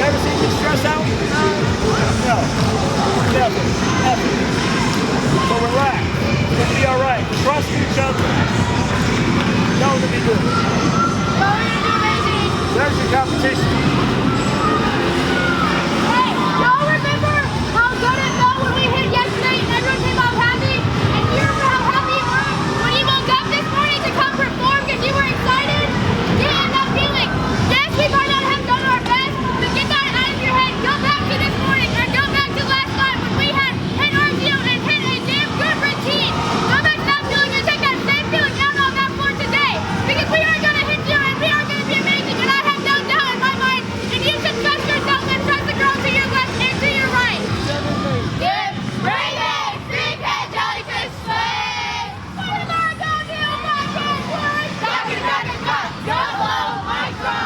You ever seen me stress out? No. Never. Ever. So relax. It's going to be all right. Trust each other. Know to be good. Well, we're going to do amazing. There's your competition. Hey, y'all remember how good it felt when we hit yesterday and everyone came out happy? And you remember how happy you were when you woke up this morning to come perform because you were excited? Get in that feeling. Yes, we might not have done our best, but get that out of your head. Go back to this morning or go back to last night when we had hit our deal and hit a damn good routine. Go back to that feeling and take that same feeling out on that floor today because we are going to hit you and we are going to be amazing. And I have no doubt in my mind and you should trust yourself and trust the girl to your left and to your right. Get ready! Big head jellyfish swing! What am I going to do? My God, what? Go low, micro!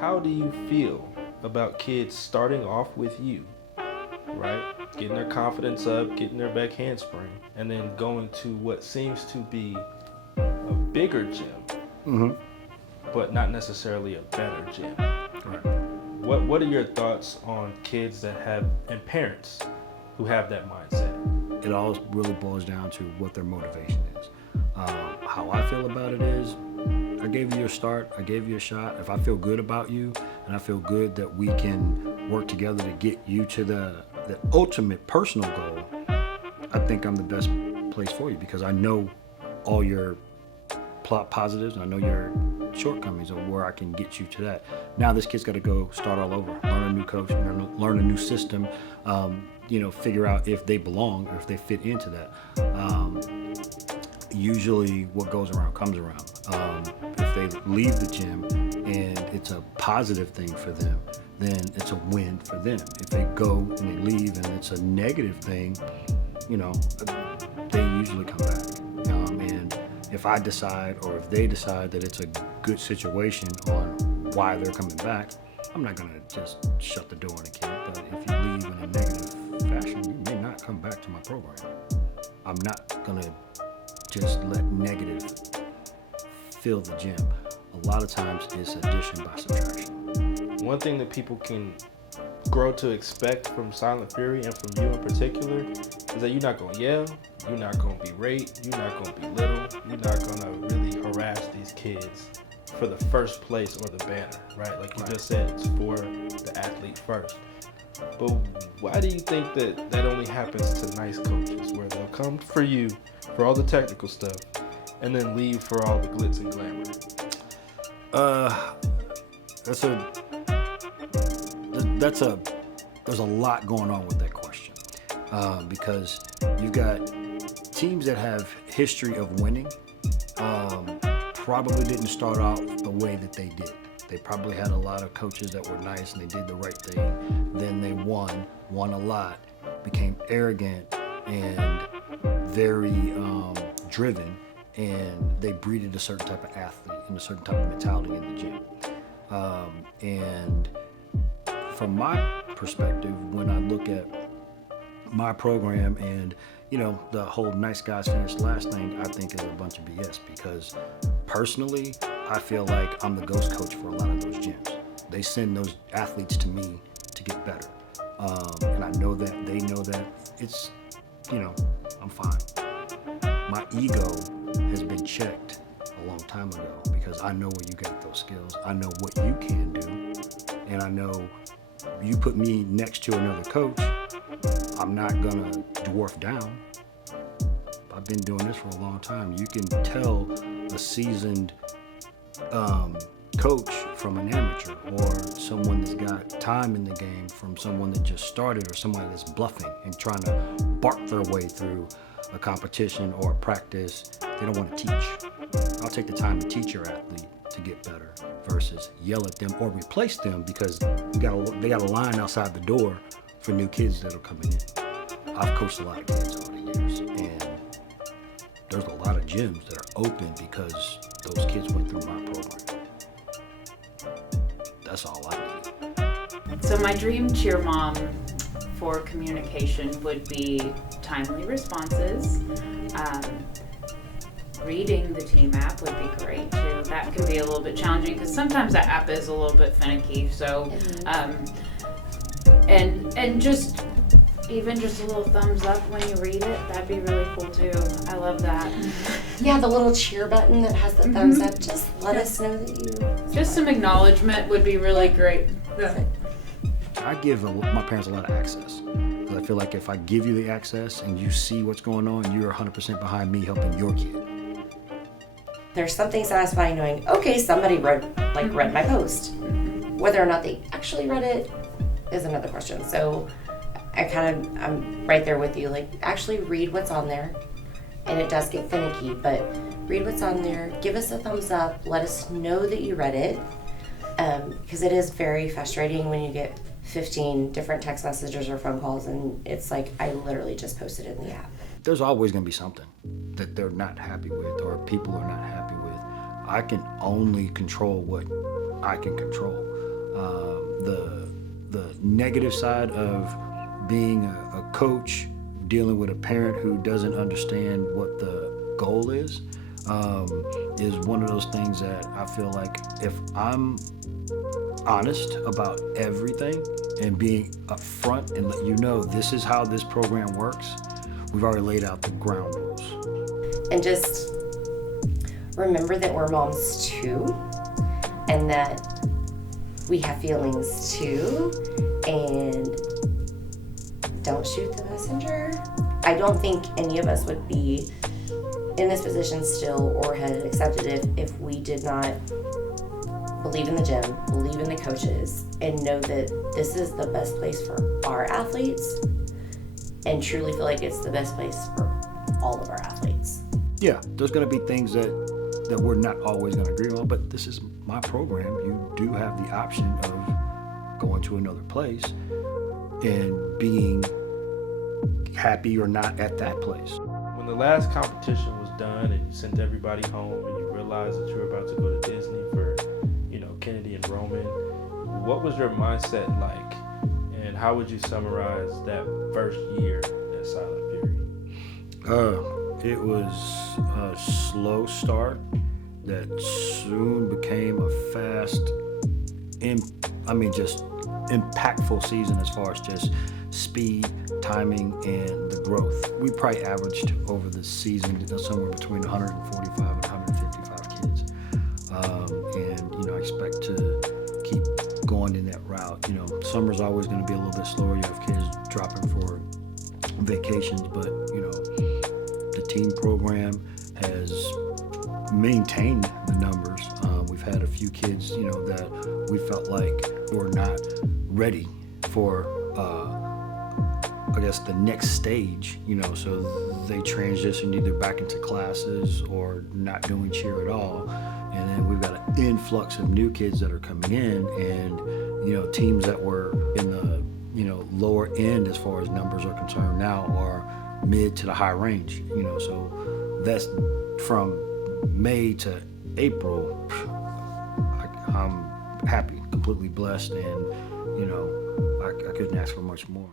How do you feel about kids starting off with you, right? Getting their confidence up, getting their back handspring, and then going to what seems to be a bigger gym, but not necessarily a better gym. Right. What are your thoughts on kids that have, and parents who have that mindset? It all really boils down to what their motivation is. How I feel about it is, I gave you a start, I gave you a shot. If I feel good about you, and I feel good that we can work together to get you to the ultimate personal goal, I think I'm the best place for you because I know all your positives, and I know your shortcomings of where I can get you to that. Now this kid's got to go start all over, learn a new coach, learn a new system, figure out if they belong or if they fit into that. Usually what goes around comes around. If they leave the gym and it's a positive thing for them, then it's a win for them. If they go and they leave and it's a negative thing, they usually come back. And if I decide or if they decide that it's a good situation on why they're coming back, I'm not gonna just shut the door on a kid. But if you leave in a negative fashion, you may not come back to my program. I'm not gonna just let negative fill the gym. A lot of times it's addition by subtraction. One thing that people can grow to expect from Silent Fury and from you in particular is that you're not going to yell, you're not going to berate, you're not going to belittle, you're not going to really harass these kids for the first place or the banner, right? Like you just said, it's for the athlete first. But why do you think that only happens to nice coaches, where they'll come for you for all the technical stuff and then leave for all the glitz and glamour? There's a lot going on with that question because you've got teams that have history of winning probably didn't start out the way that they did. They probably had a lot of coaches that were nice and they did the right thing. Then they won a lot, became arrogant and very driven, and they breeded a certain type of athlete and a certain type of mentality in the gym. And from my perspective, when I look at my program and the whole nice guys finish last thing, I think is a bunch of BS because personally, I feel like I'm the ghost coach for a lot of those gyms. They send those athletes to me to get better. And I know that, they know that it's, I'm fine. My ego has been checked a long time ago because I know where you got those skills. I know what you can do. And I know you put me next to another coach, I'm not gonna dwarf down. I've been doing this for a long time. You can tell a seasoned coach from an amateur or someone that's got time in the game from someone that just started or somebody that's bluffing and trying to bark their way through a competition or a practice. They don't want to teach. I'll take the time to teach your athlete to get better versus yell at them or replace them because they got a line outside the door for new kids that are coming in. I've coached a lot of kids over the years, and there's a lot of gyms that are open because those kids went through my program. That's all I need. So my dream cheer mom for communication would be timely responses, reading the team app would be great too. That could be a little bit challenging because sometimes that app is a little bit finicky. So, and just even just a little thumbs up when you read it, that'd be really cool too. I love that. Yeah, the little cheer button that has the thumbs up. Just let us know that you. Just some acknowledgement would be really great. Yeah. I give my parents a lot of access. I feel like if I give you the access and you see what's going on, you're 100% behind me helping your kid. There's something satisfying knowing, okay, somebody read my post. Whether or not they actually read it is another question. So I'm right there with you. Like, actually read what's on there. And it does get finicky, but read what's on there. Give us a thumbs up. Let us know that you read it. Because it is very frustrating when you get 15 different text messages or phone calls and it's like, I literally just posted it in the app. There's always going to be something that they're not happy with or people are not happy with. I can only control what I can control. The negative side of being a coach, dealing with a parent who doesn't understand what the goal is one of those things that I feel like if I'm honest about everything and being upfront and let you know this is how this program works, we've already laid out the ground rules. And just remember that we're moms too, and that we have feelings too, and don't shoot the messenger. I don't think any of us would be in this position still or had accepted it if we did not believe in the gym, believe in the coaches, and know that this is the best place for our athletes and truly feel like it's the best place for all of our athletes. Yeah, there's going to be things that we're not always going to agree on, but this is my program. You do have the option of going to another place and being happy or not at that place. When the last competition was done and you sent everybody home and you realized that you were about to go to Disney for, Kennedy and Roman, what was your mindset like? And how would you summarize that first year at Silent Fury? It was a slow start that soon became a fast, just impactful season as far as just speed, timing, and the growth. We probably averaged over the season somewhere between 145 and 155 kids. I expect to keep going in that route. Summer's always going to be a little bit slower. You have kids dropping for vacations, but, the team program has maintained the numbers. We've had a few kids, that we felt like were not ready for, the next stage, so they transitioned either back into classes or not doing cheer at all. And then we've got an influx of new kids that are coming in and, teams that were in the, lower end as far as numbers are concerned now are mid to the high range, so that's from May to April. I'm happy, completely blessed, and, I couldn't ask for much more.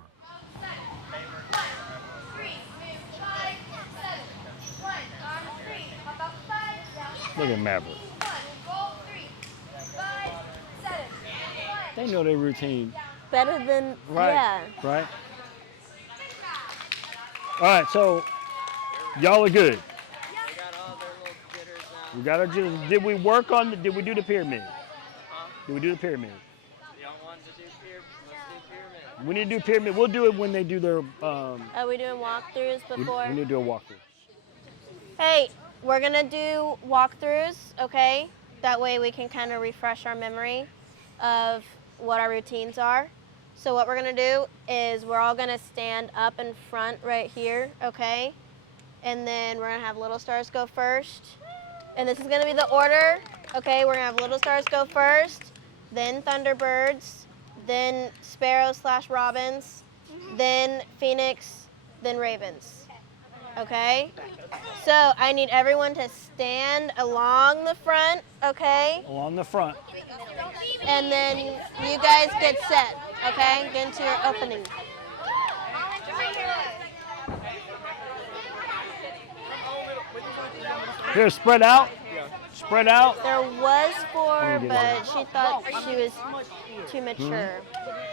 Look at Maverick. They know their routine. Better than, right, yeah. Right? All right, so y'all are good. We got all their little jitters now. We got our jitters. Did we work on, did we do the pyramid? Huh? Did we do the pyramid? You don't want to do pyramid? Let's do pyramid. We need to do pyramid. We'll do it when they do their, Are we doing walkthroughs before? we need to do a walkthrough. Hey, we're gonna do walkthroughs, okay? That way we can kind of refresh our memory of what our routines are. So what we're gonna do is we're all gonna stand up in front right here, okay? And then we're gonna have Little Stars go first. And this is gonna be the order, okay? We're gonna have Little Stars go first, then Thunderbirds, then Sparrows/Robins, then Phoenix, then Ravens, okay? So I need everyone to stand along the front, okay? Along the front. And then you guys get set, okay? Get into your opening. Here, spread out. Spread out. There was 4, but she thought she was too mature,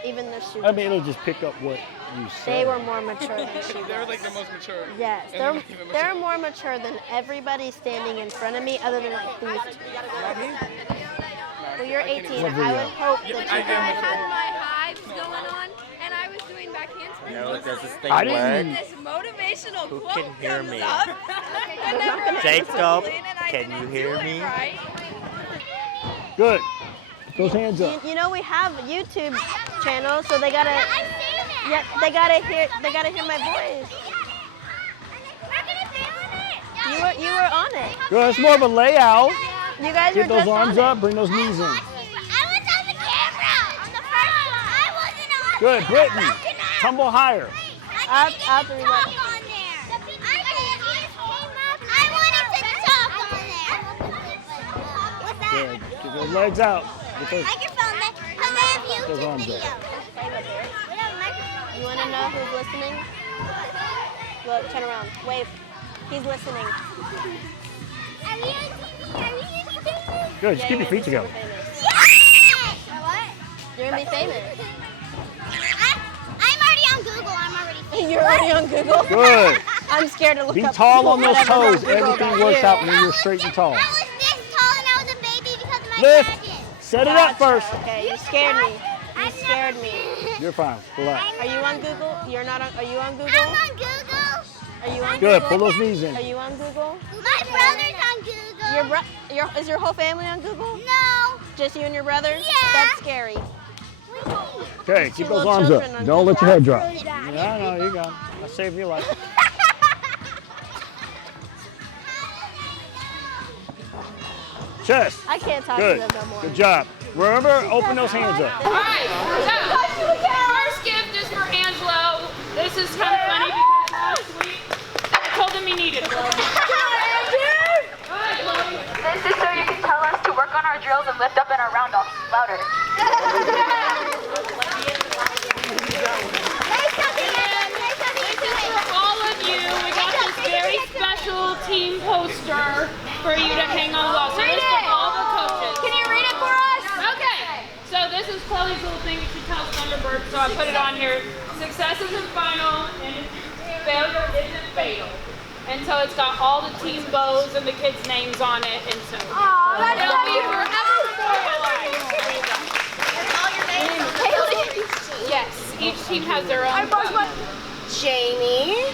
even though she was. I mean, it'll just pick up what you say. They were more mature than she was. They're like the most mature. Yes, And they're not even mature. they're more mature than everybody standing in front of me, other than like these two. Well, you're 18. I would hope that you I am I mature. had my hives going on, and I was doing back handspring. You know, there's this thing I where didn't. This motivational Who quote can hear comes me? up, and then we're Jacob, tumbling, and I can didn't you hear do it me? right. Good. Those hands up. You know we have a YouTube channel, so they gotta. Yeah, they gotta hear my voice. You were on it. Good. It's more of a layout. You guys Get were those just arms on up. Bring those knees in. I was on the camera on the first one. I wasn't on Good. Brittany. Tumble higher. it. I'll do that. on there. I wanted to talk on there. What's that? Good. Get those legs out. Get those. Microphone, because I have Those YouTube arms up. videos. You want to know who's listening? Look, turn around. Wave. He's listening. Are we on TV? Are we on TV? Good. Just keep you're your feet gonna together. be super famous. Yes! What? You're gonna be famous. I'm already on Google. I'm already famous. You're already on Google. Good. I'm scared to look Be up. tall on those whatever's on toes. Google Everything about works you. out when you're straight and tall. I was this tall and I was a baby because of my Lift. pageant. Set it up first. Okay, you scared me. You scared me. You're fine. Relax. Are you on Google? You're not on. Are you on I'm Google? on Google. Are you on Good. Google? Pull those knees in. Are you on Google? My brother's on Google. Is your whole family on Google? No. Just you and your brother? Yeah. That's scary. Okay. Keep Two those little arms up. children on Don't let your head drop. Yeah. Yeah, I know. You go. I saved your life. Chest. I can't talk Good. to them no more. Good job. Remember, open those hands up. All right, so first gift is for Angelo. This is kind of funny because last week I told him he needed it. This is so you can tell us to work on our drills and lift up in our round offs louder. For all of you, we got this very special team poster for you to hang on the wall. So this is for all the coaches. Can you read it for us? Okay, so this is Chloe's little thing that she tells Thunderbirds, so I put it on here. Success isn't final, and failure isn't fatal. And so it's got all the team bows and the kids' names on it, and so it'll be forever memorialized. Yes, each team has their own bow. Jamie.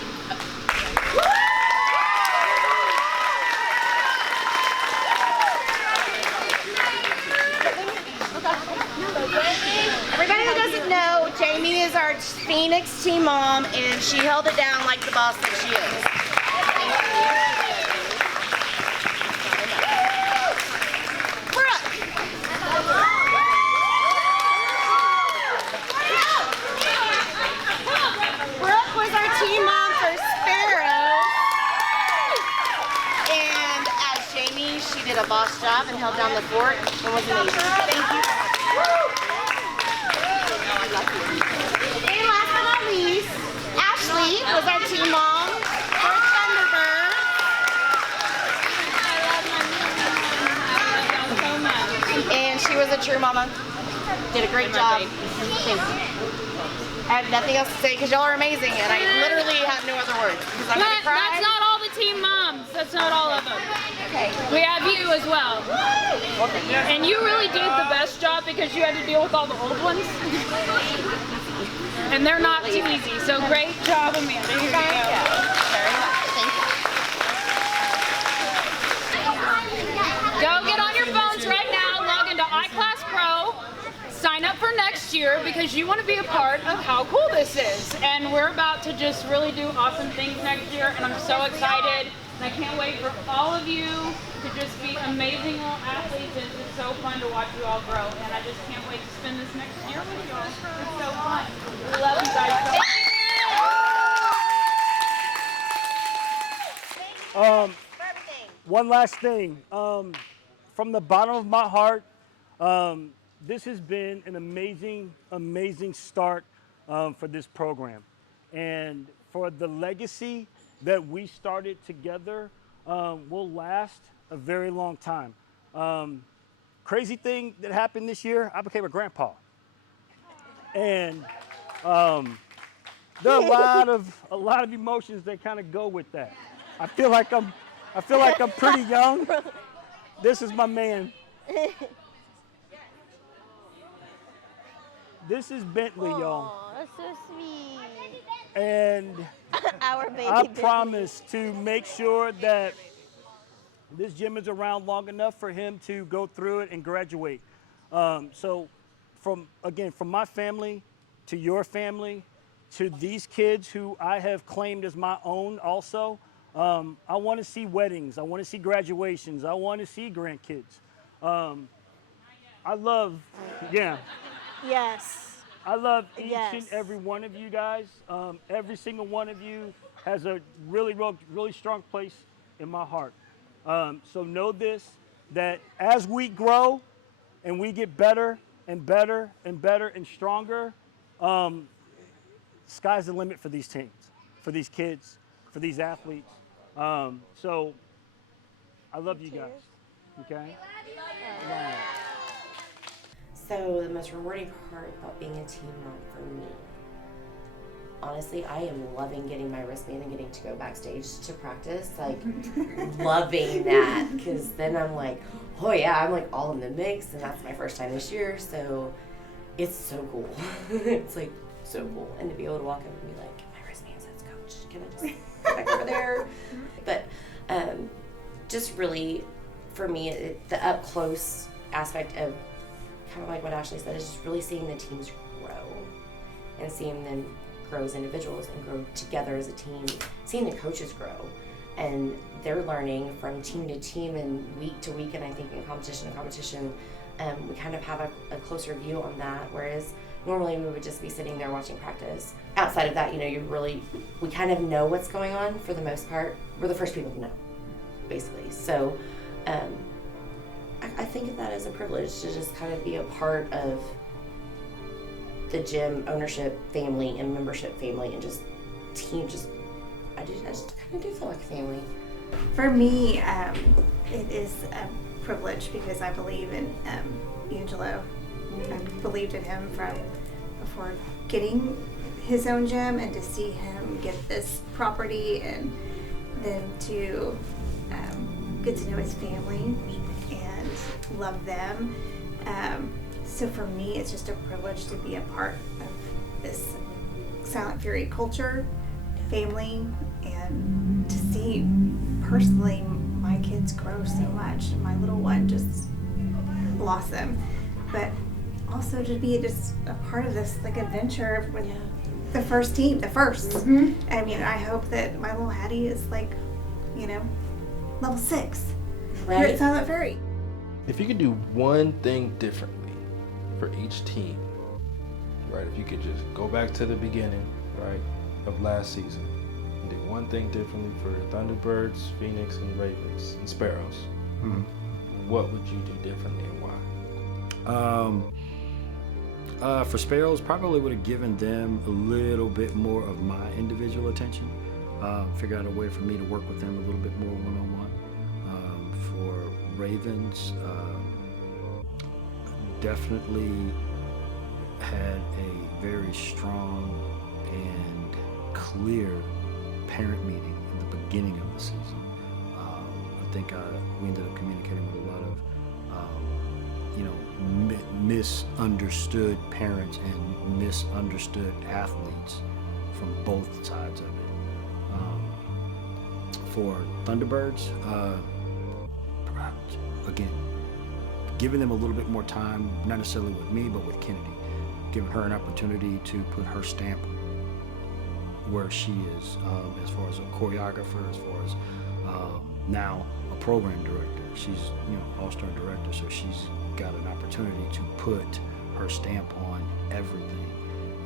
Everybody who doesn't know, Jamie is our Phoenix team mom, and she held it down like the boss that she is. Brooke was our team mom for Sparrows, and as Jamie, she did a boss job and held down the fort and was amazing. Thank you. And last but not least, Ashley was our team mom for Thunderbirds. And she was a true mama. Did a great job. Thank you. I have nothing else to say because y'all are amazing, and I literally have no other words. Because I'm gonna cry. That's not all the team moms. That's not all of them. Okay. We have you as well. And you really did the best job because you had to deal with all the old ones. And they're not too easy. So great job, Amanda. Here you go. Go get on your phones right now. Log into iClass Pro. Sign up for next year because you want to be a part of how cool this is. And we're about to just really do awesome things next year, and I'm so excited. And I can't wait for all of you to just be amazing little athletes. It's just so fun to watch you all grow, and I just can't wait to spend this next year with y'all. It's so fun. We love you guys so much. One last thing. From the bottom of my heart, this has been an amazing, amazing start for this program. And for the legacy that we started together, will last a very long time. Crazy thing that happened this year, I became a grandpa. And there are a lot of emotions that kind of go with that. I feel like I'm pretty young. This is my man. This is Bentley, y'all. Aw, that's so sweet. And Our baby I Bentley. promise to make sure that this gym is around long enough for him to go through it and graduate. So from my family to your family to these kids who I have claimed as my own also, I want to see weddings. I want to see graduations. I want to see grandkids. I love Yes. I love each Yes. and every one of you guys. Every single one of you has a really strong place in my heart. So know this, that as we grow and we get better and better and better and stronger, sky's the limit for these teams, for these kids, for these athletes. So I love you guys, okay? So the most rewarding part about being a team mom for me, honestly, I am loving getting my wristband and getting to go backstage to practice, like loving that, because then I'm like, oh yeah, I'm like all in the mix, and that's my first time this year, so it's so cool. It's like so cool, and to be able to walk up and be like, my wristband says coach, can I just go back over there? But just really, for me, the up close aspect of kind of like what Ashley said, is just really seeing the teams grow and seeing them grow as individuals and grow together as a team, seeing the coaches grow, and they're learning from team to team and week to week, and I think in competition to competition, we kind of have a closer view on that, whereas normally we would just be sitting there watching practice. Outside of that, we kind of know what's going on for the most part. We're the first people to know, basically. So I think of that as a privilege to just kind of be a part of the gym ownership family and membership family and just team. I just kind of do feel like family. For me, it is a privilege because I believe in Angelo. I believed in him from before getting his own gym, and to see him get this property and then to get to know his family and love them. So for me, it's just a privilege to be a part of this Silent Fury culture, family, and to see personally my kids grow so much. My little one just blossom, but also to be just a part of this adventure with the first team, the first. Mm-hmm. I mean, I hope that my little Hattie is level 6 here at Silent Fury. If you could do one thing differently for each team, right? If you could just go back to the beginning, right, of last season, and do one thing differently for Thunderbirds, Phoenix, and Ravens, and Sparrows, what would you do differently and why? For Sparrows, probably would have given them a little bit more of my individual attention. Figure out a way for me to work with them a little bit more one-on-one. For Ravens, definitely had a very strong and clear parent meeting in the beginning of the season. I think we ended up communicating with a lot of misunderstood parents and misunderstood athletes from both sides of it. For Thunderbirds, again, giving them a little bit more time, not necessarily with me, but with Kennedy, giving her an opportunity to put her stamp where she is, as far as a choreographer, as far as now a program director. She's all-star director, so she's got an opportunity to put her stamp on everything,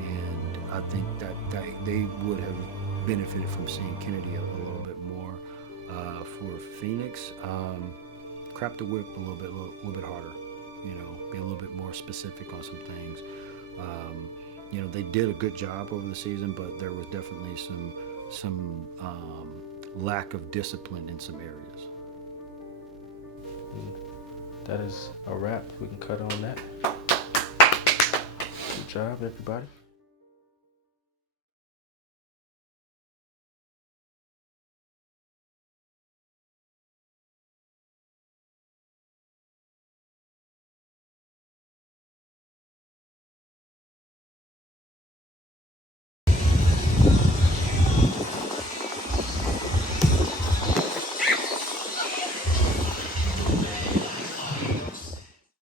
and I think that they would have benefited from seeing Kennedy a little bit more. For Phoenix, crap the whip a little bit harder, be a little bit more specific on some things. They did a good job over the season, but there was definitely some lack of discipline in some areas. And that is a wrap. We can cut on that. Good job, everybody.